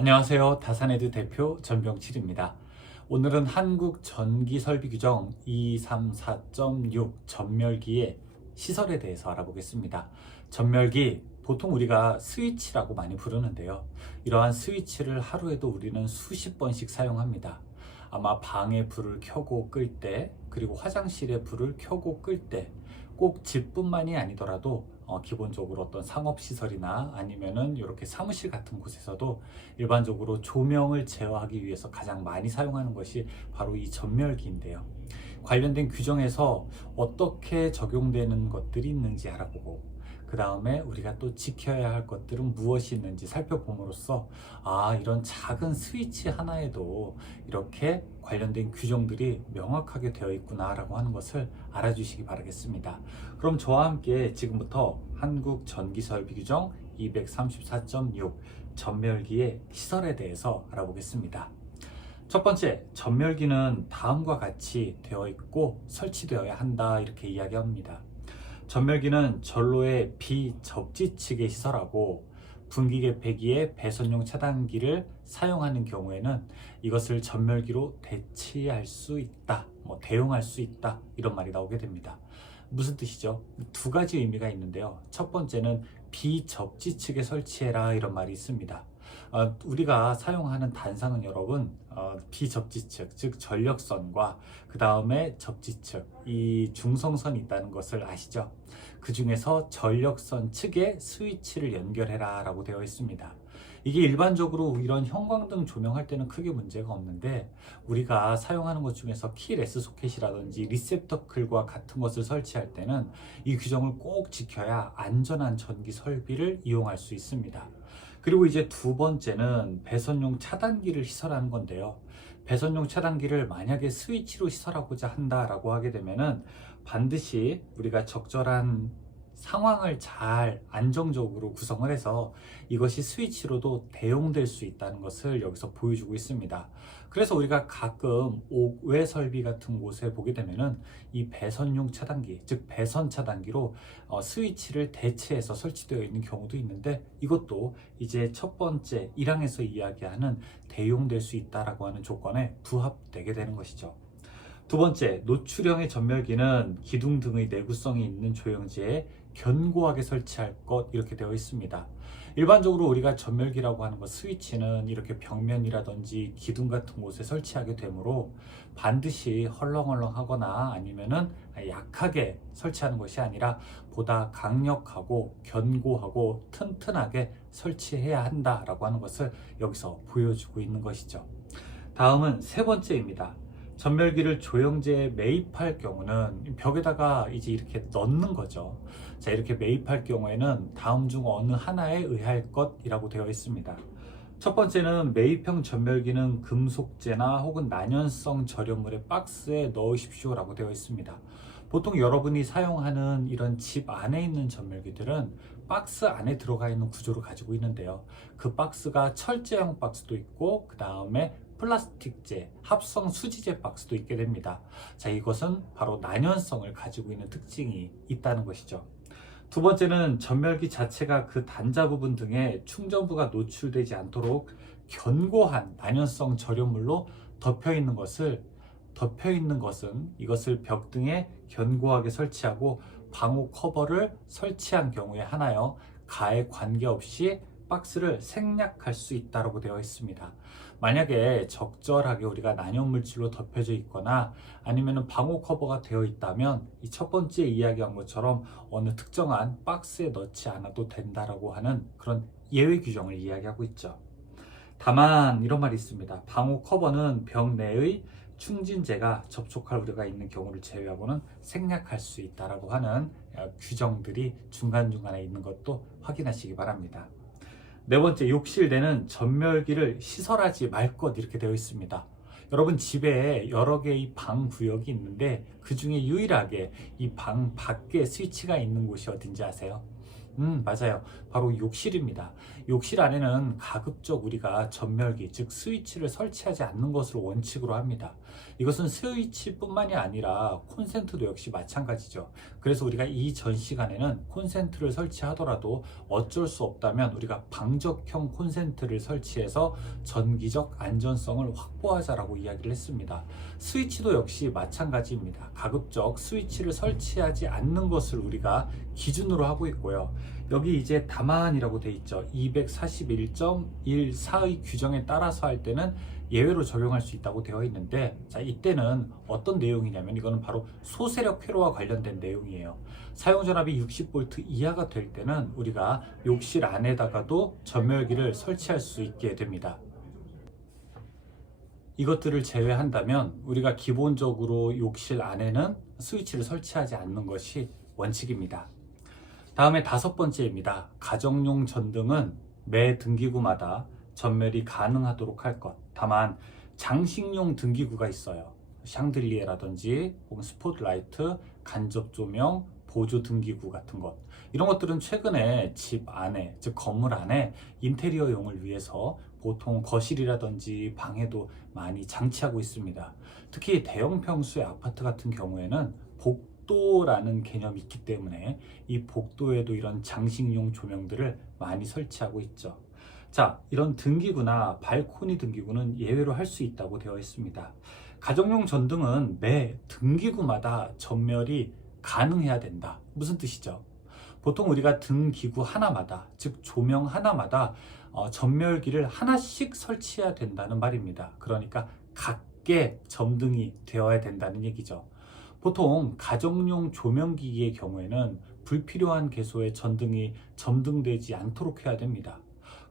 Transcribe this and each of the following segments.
안녕하세요. 다산에드 대표 전병칠입니다. 오늘은 한국 전기 설비 규정 234.6 전멸기의 시설에 대해서 알아보겠습니다. 전멸기 보통 우리가 스위치라고 많이 부르는데요. 이러한 스위치를 하루에도 우리는 수십 번씩 사용합니다. 아마 방에 불을 켜고 끌 때, 그리고 화장실에 불을 켜고 끌 때, 꼭 집뿐만이 아니더라도 어, 기본적으로 어떤 상업시설이나 아니면은 이렇게 사무실 같은 곳에서도 일반적으로 조명을 제어하기 위해서 가장 많이 사용하는 것이 바로 이 전멸기인데요. 관련된 규정에서 어떻게 적용되는 것들이 있는지 알아보고 그 다음에 우리가 또 지켜야 할 것들은 무엇이 있는지 살펴봄으로써 아 이런 작은 스위치 하나에도 이렇게 관련된 규정들이 명확하게 되어 있구나라고 하는 것을 알아주시기 바라겠습니다. 그럼 저와 함께 지금부터 한국 전기설비 규정 234.6 전멸기의 시설에 대해서 알아보겠습니다. 첫 번째, 전멸기는 다음과 같이 되어 있고 설치되어야 한다 이렇게 이야기합니다. 전멸기는 전로의 비접지 측에 시설하고 분기계 배기의 배선용 차단기를 사용하는 경우에는 이것을 전멸기로 대체할 수 있다, 뭐 대용할 수 있다 이런 말이 나오게 됩니다. 무슨 뜻이죠? 두 가지 의미가 있는데요. 첫 번째는 비접지 측에 설치해라 이런 말이 있습니다. 어, 우리가 사용하는 단상은 여러분 어, 비접지 측, 즉 전력선과 그 다음에 접지 측, 이 중성선이 있다는 것을 아시죠? 그 중에서 전력선 측에 스위치를 연결해라 라고 되어 있습니다. 이게 일반적으로 이런 형광등 조명할 때는 크게 문제가 없는데 우리가 사용하는 것 중에서 키레스 소켓이라든지 리셉터클과 같은 것을 설치할 때는 이 규정을 꼭 지켜야 안전한 전기 설비를 이용할 수 있습니다. 그리고 이제 두 번째는 배선용 차단기를 시설하는 건데요. 배선용 차단기를 만약에 스위치로 시설하고자 한다라고 하게 되면은 반드시 우리가 적절한 상황을 잘 안정적으로 구성을 해서 이것이 스위치로도 대용될 수 있다는 것을 여기서 보여주고 있습니다. 그래서 우리가 가끔 옥외 설비 같은 곳에 보게 되면은 이 배선용 차단기, 즉 배선 차단기로 어, 스위치를 대체해서 설치되어 있는 경우도 있는데 이것도 이제 첫 번째 1항에서 이야기하는 대용될 수 있다라고 하는 조건에 부합되게 되는 것이죠. 두 번째, 노출형의 전멸기는 기둥 등의 내구성이 있는 조형지에 견고하게 설치할 것 이렇게 되어 있습니다. 일반적으로 우리가 전멸기라고 하는 것 스위치는 이렇게 벽면이라든지 기둥 같은 곳에 설치하게 되므로 반드시 헐렁헐렁하거나 아니면은 약하게 설치하는 것이 아니라 보다 강력하고 견고하고 튼튼하게 설치해야 한다라고 하는 것을 여기서 보여주고 있는 것이죠. 다음은 세 번째입니다. 전멸기를 조형제에 매입할 경우는 벽에다가 이제 이렇게 넣는 거죠. 자, 이렇게 매입할 경우에는 다음 중 어느 하나에 의할 것이라고 되어 있습니다. 첫 번째는 매입형 전멸기는 금속재나 혹은 난연성 절연물의 박스에 넣으십시오 라고 되어 있습니다. 보통 여러분이 사용하는 이런 집 안에 있는 전멸기들은 박스 안에 들어가 있는 구조를 가지고 있는데요. 그 박스가 철제형 박스도 있고 그 다음에 플라스틱재, 합성 수지재 박스도 있게 됩니다. 자, 이것은 바로 난연성을 가지고 있는 특징이 있다는 것이죠. 두 번째는 전멸기 자체가 그 단자 부분 등에 충전부가 노출되지 않도록 견고한 난연성 절연물로 덮여 있는 것을 덮여 있는 것은 이것을 벽 등에 견고하게 설치하고 방호 커버를 설치한 경우에 하나요. 가에 관계없이 박스를 생략할 수 있다고 되어 있습니다. 만약에 적절하게 우리가 난연 물질로 덮여져 있거나 아니면 방호 커버가 되어 있다면 이 첫 번째 이야기한 것처럼 어느 특정한 박스에 넣지 않아도 된다라고 하는 그런 예외 규정을 이야기하고 있죠. 다만 이런 말이 있습니다. 방호 커버는 벽 내의 충진재가 접촉할 우려가 있는 경우를 제외하고는 생략할 수 있다라고 하는 어, 규정들이 중간중간에 있는 것도 확인하시기 바랍니다. 네 번째, 욕실내는 전멸기를 시설하지 말 것 이렇게 되어 있습니다. 여러분 집에 여러 개의 방 구역이 있는데 그 중에 유일하게 이 방 밖에 스위치가 있는 곳이 어딘지 아세요? 음, 맞아요. 바로 욕실입니다. 욕실 안에는 가급적 우리가 전멸기, 즉 스위치를 설치하지 않는 것을 원칙으로 합니다. 이것은 스위치뿐만이 아니라 콘센트도 역시 마찬가지죠. 그래서 우리가 이 전 시간에는 콘센트를 설치하더라도 어쩔 수 없다면 우리가 방적형 콘센트를 설치해서 전기적 안전성을 확보하자라고 이야기를 했습니다. 스위치도 역시 마찬가지입니다. 가급적 스위치를 설치하지 않는 것을 우리가 기준으로 하고 있고요. 여기 이제 다만이라고 돼 있죠. 241.14의 규정에 따라서 할 때는 예외로 적용할 수 있다고 되어 있는데 자 이때는 어떤 내용이냐면 이거는 바로 소세력 회로와 관련된 내용이에요. 사용 전압이 60V 이하가 될 때는 우리가 욕실 안에다가도 전멸기를 설치할 수 있게 됩니다. 이것들을 제외한다면 우리가 기본적으로 욕실 안에는 스위치를 설치하지 않는 것이 원칙입니다. 다음에 다섯 번째입니다. 가정용 전등은 매 등기구마다 전멸이 가능하도록 할 것. 다만 장식용 등기구가 있어요. 샹들리에라든지 혹은 스포트라이트, 간접 조명, 보조 등기구 같은 것. 이런 것들은 최근에 집 안에, 즉 건물 안에 인테리어용을 위해서 보통 거실이라든지 방에도 많이 장치하고 있습니다. 특히 대형 평수의 아파트 같은 경우에는 복도라는 개념이 있기 때문에 이 복도에도 이런 장식용 조명들을 많이 설치하고 있죠. 자, 이런 등기구나 발코니 등기구는 예외로 할 수 있다고 되어 있습니다. 가정용 전등은 매 등기구마다 전멸이 가능해야 된다. 무슨 뜻이죠? 보통 우리가 등기구 하나마다, 즉 조명 하나마다 어, 전멸기를 하나씩 설치해야 된다는 말입니다. 그러니까 각개 점등이 되어야 된다는 얘기죠. 보통 가정용 조명기기의 경우에는 불필요한 개소의 전등이 점등되지 않도록 해야 됩니다.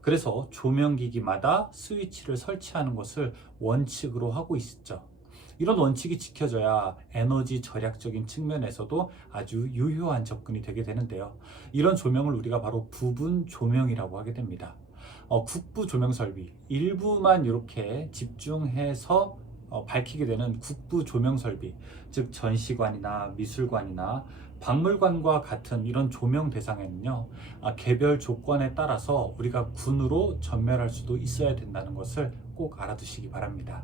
그래서 조명기기마다 스위치를 설치하는 것을 원칙으로 하고 있죠. 이런 원칙이 지켜져야 에너지 절약적인 측면에서도 아주 유효한 접근이 되게 되는데요. 이런 조명을 우리가 바로 부분 조명이라고 하게 됩니다. 어, 국부 조명 설비 일부만 이렇게 집중해서 어, 밝히게 되는 국부 조명 설비, 즉 전시관이나 미술관이나 박물관과 같은 이런 조명 대상에는요, 아, 개별 조건에 따라서 우리가 군으로 전멸할 수도 있어야 된다는 것을 꼭 알아두시기 바랍니다.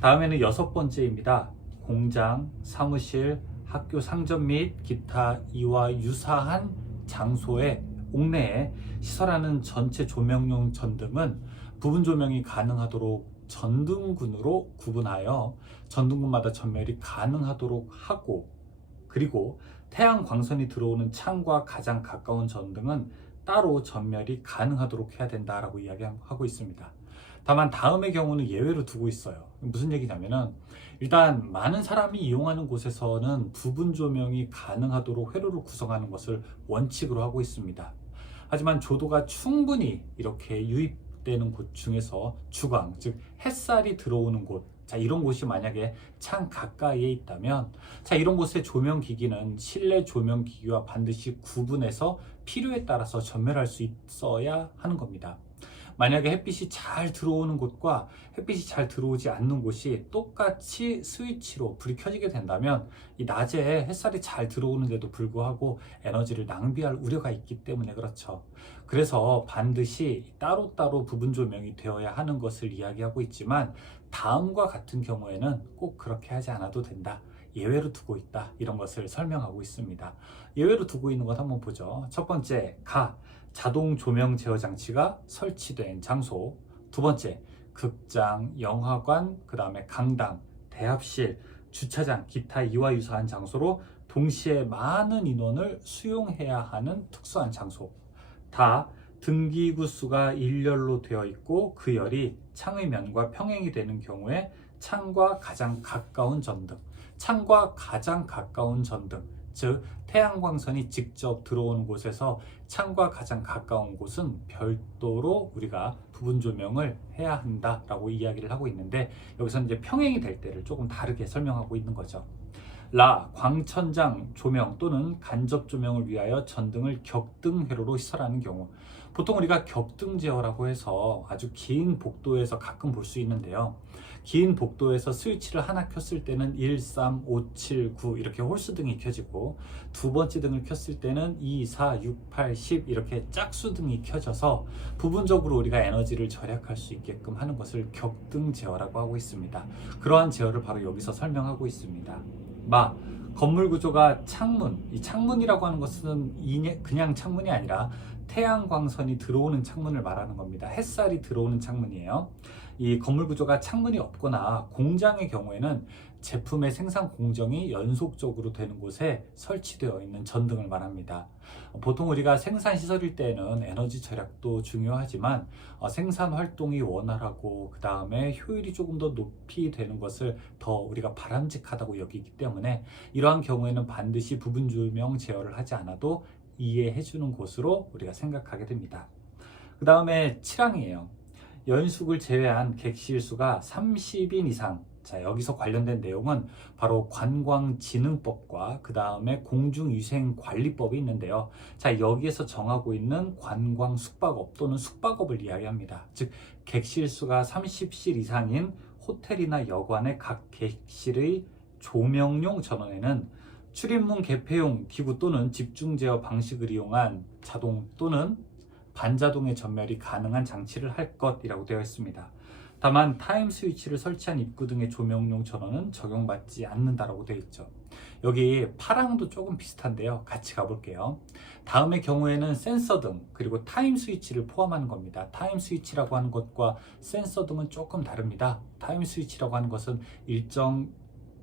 다음에는 여섯 번째입니다. 공장, 사무실, 학교 상점 및 기타 이와 유사한 장소의 옥내에 시설하는 전체 조명용 전등은 부분 조명이 가능하도록 전등군으로 구분하여 전등군마다 전멸이 가능하도록 하고 그리고 태양 광선이 들어오는 창과 가장 가까운 전등은 따로 전멸이 가능하도록 해야 된다라고 이야기하고 있습니다. 다만 다음의 경우는 예외로 두고 있어요. 무슨 얘기냐면은 일단 많은 사람이 이용하는 곳에서는 부분 조명이 가능하도록 회로를 구성하는 것을 원칙으로 하고 있습니다. 하지만 조도가 충분히 이렇게 유입 되는 곳 중에서 주광, 즉 햇살이 들어오는 곳, 자 이런 곳이 만약에 창 가까이에 있다면 자 이런 곳의 조명 기기는 실내 조명 기기와 반드시 구분해서 필요에 따라서 전멸할 수 있어야 하는 겁니다. 만약에 햇빛이 잘 들어오는 곳과 햇빛이 잘 들어오지 않는 곳이 똑같이 스위치로 불이 켜지게 된다면 이 낮에 햇살이 잘 들어오는데도 불구하고 에너지를 낭비할 우려가 있기 때문에 그렇죠. 그래서 반드시 따로따로 부분 조명이 되어야 하는 것을 이야기하고 있지만 다음과 같은 경우에는 꼭 그렇게 하지 않아도 된다. 예외로 두고 있다. 이런 것을 설명하고 있습니다. 예외로 두고 있는 것 한번 보죠. 첫 번째, 가. 자동 조명 제어 장치가 설치된 장소. 두 번째, 극장, 영화관, 그 다음에 강당, 대합실, 주차장, 기타 이와 유사한 장소로 동시에 많은 인원을 수용해야 하는 특수한 장소. 다 등기구 수가 일렬로 되어 있고 그 열이 창의 면과 평행이 되는 경우에 창과 가장 가까운 전등, 창과 가장 가까운 전등, 즉 태양광선이 직접 들어오는 곳에서 창과 가장 가까운 곳은 별도로 우리가 부분 조명을 해야 한다라고 이야기를 하고 있는데 여기서 이제 평행이 될 때를 조금 다르게 설명하고 있는 거죠. 라 광천장 조명 또는 간접 조명을 위하여 전등을 격등 회로로 시설하는 경우 보통 우리가 격등 제어라고 해서 아주 긴 복도에서 가끔 볼 수 있는데요. 긴 복도에서 스위치를 하나 켰을 때는 1, 3, 5, 7, 9 이렇게 홀수 등이 켜지고 두 번째 등을 켰을 때는 2, 4, 6, 8, 10 이렇게 짝수 등이 켜져서 부분적으로 우리가 에너지를 절약할 수 있게끔 하는 것을 격등 제어라고 하고 있습니다. 그러한 제어를 바로 여기서 설명하고 있습니다. 마 건물 구조가 창문, 이 창문이라고 하는 것은 그냥 창문이 아니라 태양광선이 들어오는 창문을 말하는 겁니다. 햇살이 들어오는 창문이에요. 이 건물 구조가 창문이 없거나 공장의 경우에는 제품의 생산 공정이 연속적으로 되는 곳에 설치되어 있는 전등을 말합니다. 보통 우리가 생산 시설일 때는 에너지 절약도 중요하지만 어, 생산 활동이 원활하고 그 다음에 효율이 조금 더 높이 되는 것을 더 우리가 바람직하다고 여기기 때문에 이러한 경우에는 반드시 부분 조명 제어를 하지 않아도 이해해 주는 곳으로 우리가 생각하게 됩니다. 그 다음에 7항이에요. 연숙을 제외한 객실 수가 30인 이상. 자, 여기서 관련된 내용은 바로 관광진흥법과 그 다음에 공중위생관리법이 있는데요. 자, 여기에서 정하고 있는 관광 숙박업 또는 숙박업을 이야기합니다. 즉, 객실 수가 30실 이상인 호텔이나 여관의 각 객실의 조명용 전원에는 출입문 개폐용 기구 또는 집중 제어 방식을 이용한 자동 또는 반자동의 전멸이 가능한 장치를 할 것이라고 되어 있습니다. 다만 타임 스위치를 설치한 입구 등의 조명용 전원은 적용받지 않는다라고 되어 있죠. 여기 파랑도 조금 비슷한데요. 같이 가볼게요. 다음의 경우에는 센서 등 그리고 타임 스위치를 포함하는 겁니다. 타임 스위치라고 하는 것과 센서 등은 조금 다릅니다. 타임 스위치라고 하는 것은 일정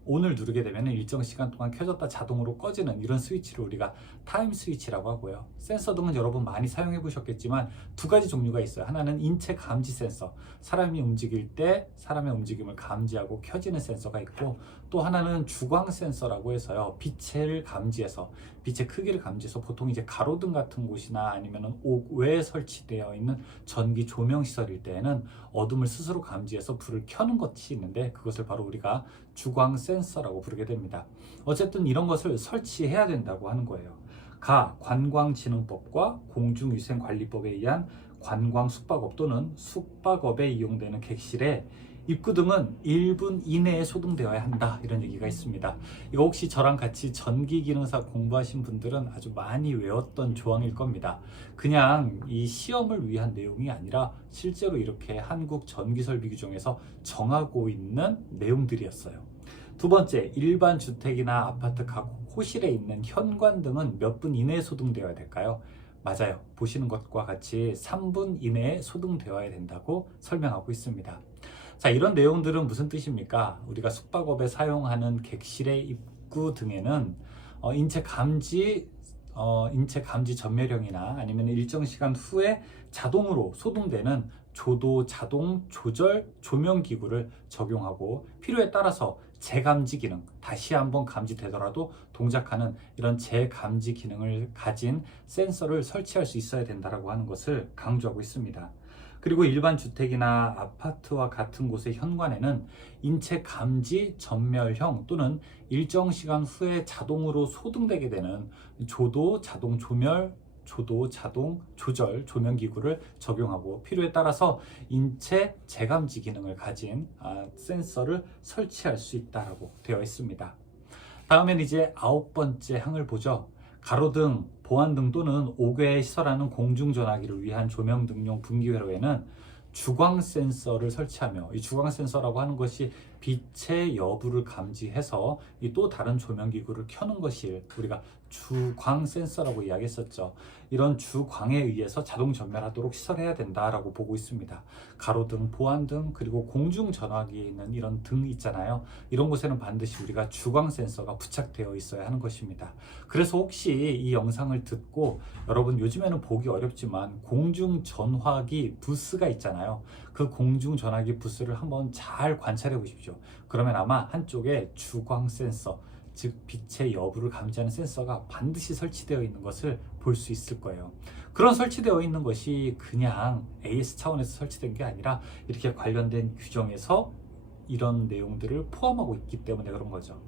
온을 누르게 되면 일정 시간 동안 켜졌다 자동으로 꺼지는 이런 스위치를 우리가 타임 스위치라고 하고요. 센서 등은 여러분 많이 사용해 보셨겠지만 두 가지 종류가 있어요. 하나는 인체 감지 센서. 사람이 움직일 때 사람의 움직임을 감지하고 켜지는 센서가 있고 또 하나는 주광 센서라고 해서요. 빛을 감지해서 빛의 크기를 감지해서 보통 이제 가로등 같은 곳이나 아니면은 옥외에 설치되어 있는 전기 조명 시설일 때에는 어둠을 스스로 감지해서 불을 켜는 것이 있는데 그것을 바로 우리가 주광 센서라고 부르게 됩니다. 어쨌든 이런 것을 설치해야 된다고 하는 거예요. 가 관광진흥법과 공중위생관리법에 의한 관광 숙박업 또는 숙박업에 이용되는 객실에 입구 등은 1분 이내에 소등되어야 한다 이런 얘기가 있습니다. 이거 혹시 저랑 같이 전기 기능사 공부하신 분들은 아주 많이 외웠던 조항일 겁니다. 그냥 이 시험을 위한 내용이 아니라 실제로 이렇게 한국 전기 설비 규정에서 정하고 있는 내용들이었어요. 두 번째, 일반 주택이나 아파트 각 호실에 있는 현관 등은 몇 분 이내에 소등되어야 될까요? 맞아요. 보시는 것과 같이 3분 이내에 소등되어야 된다고 설명하고 있습니다. 자, 이런 내용들은 무슨 뜻입니까? 우리가 숙박업에 사용하는 객실의 입구 등에는 어, 인체 감지 어, 인체 감지 전멸형이나 아니면 일정 시간 후에 자동으로 소등되는 조도 자동 조절 조명 기구를 적용하고 필요에 따라서 재감지 기능 다시 한번 감지되더라도 동작하는 이런 재감지 기능을 가진 센서를 설치할 수 있어야 된다라고 하는 것을 강조하고 있습니다. 그리고 일반 주택이나 아파트와 같은 곳의 현관에는 인체 감지 전멸형 또는 일정 시간 후에 자동으로 소등되게 되는 조도 자동 조멸 조도 자동 조절 조명 기구를 적용하고 필요에 따라서 인체 재감지 기능을 가진 아, 센서를 설치할 수 있다라고 되어 있습니다. 다음엔 이제 아홉 번째 항을 보죠. 가로등, 보안등 또는 5개 시설하는 공중전화기를 위한 조명 등용 분기회로에는 주광 센서를 설치하며 이 주광 센서라고 하는 것이 빛의 여부를 감지해서 이 또 다른 조명 기구를 켜는 것이 우리가 주광 센서라고 이야기했었죠. 이런 주광에 의해서 자동 전멸하도록 시설해야 된다라고 보고 있습니다. 가로등, 보안등 그리고 공중 전화기에 있는 이런 등 있잖아요. 이런 곳에는 반드시 우리가 주광 센서가 부착되어 있어야 하는 것입니다. 그래서 혹시 이 영상을 듣고 여러분 요즘에는 보기 어렵지만 공중 전화기 부스가 있잖아요. 그 공중 전화기 부스를 한번 잘 관찰해 보십시오. 그러면 아마 한쪽에 주광 센서 즉 빛의 여부를 감지하는 센서가 반드시 설치되어 있는 것을 볼 수 있을 거예요. 그런 설치되어 있는 것이 그냥 AS 차원에서 설치된 게 아니라 이렇게 관련된 규정에서 이런 내용들을 포함하고 있기 때문에 그런 거죠.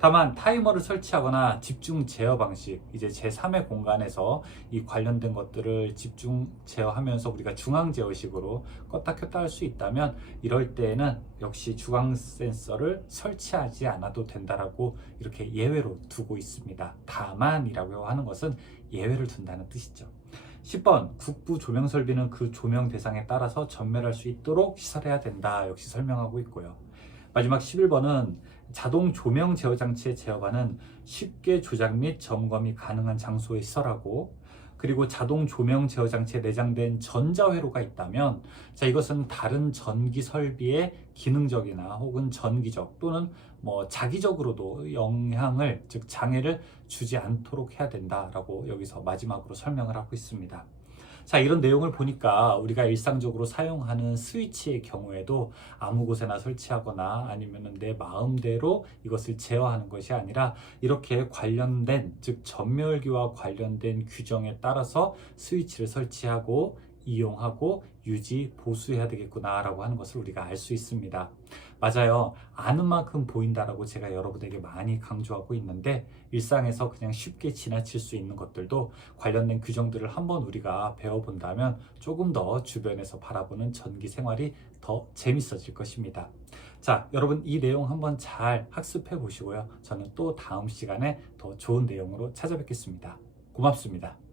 다만 타이머를 설치하거나 집중 제어 방식, 이제 제3의 공간에서 이 관련된 것들을 집중 제어하면서 우리가 중앙 제어식으로 껐다 켰다 할 수 있다면 이럴 때에는 역시 주광 센서를 설치하지 않아도 된다라고 이렇게 예외로 두고 있습니다. 다만이라고 하는 것은 예외를 둔다는 뜻이죠. 10번 국부 조명 설비는 그 조명 대상에 따라서 전멸할 수 있도록 시설해야 된다. 역시 설명하고 있고요. 마지막 11번은 자동 조명 제어 장치의 제어반은 쉽게 조작 및 점검이 가능한 장소에 시설하고 그리고 자동 조명 제어 장치에 내장된 전자 회로가 있다면 자 이것은 다른 전기 설비의 기능적이나 혹은 전기적 또는 뭐 자기적으로도 영향을 즉 장애를 주지 않도록 해야 된다라고 여기서 마지막으로 설명을 하고 있습니다. 자, 이런 내용을 보니까 우리가 일상적으로 사용하는 스위치의 경우에도 아무 곳에나 설치하거나 아니면 내 마음대로 이것을 제어하는 것이 아니라 이렇게 관련된, 즉, 전멸기와 관련된 규정에 따라서 스위치를 설치하고 이용하고 유지, 보수해야 되겠구나라고 하는 것을 우리가 알 수 있습니다. 맞아요. 아는 만큼 보인다라고 제가 여러분에게 많이 강조하고 있는데 일상에서 그냥 쉽게 지나칠 수 있는 것들도 관련된 규정들을 한번 우리가 배워본다면 조금 더 주변에서 바라보는 전기 생활이 더 재밌어질 것입니다. 자, 여러분 이 내용 한번 잘 학습해 보시고요. 저는 또 다음 시간에 더 좋은 내용으로 찾아뵙겠습니다. 고맙습니다.